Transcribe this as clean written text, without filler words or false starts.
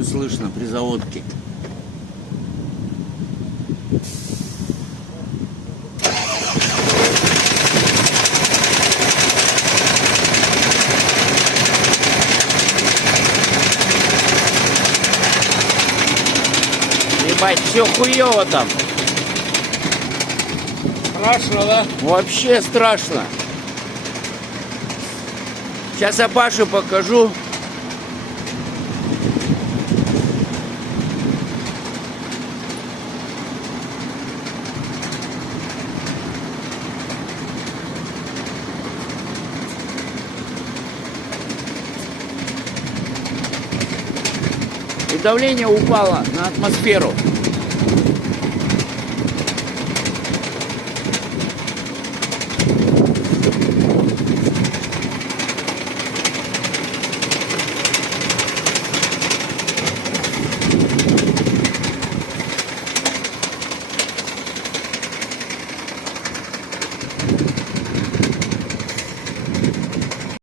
хуй слышно при заводке. Ебать, все хуево там. Страшно, да? Вообще страшно. Сейчас я Паше покажу. И давление упало на атмосферу.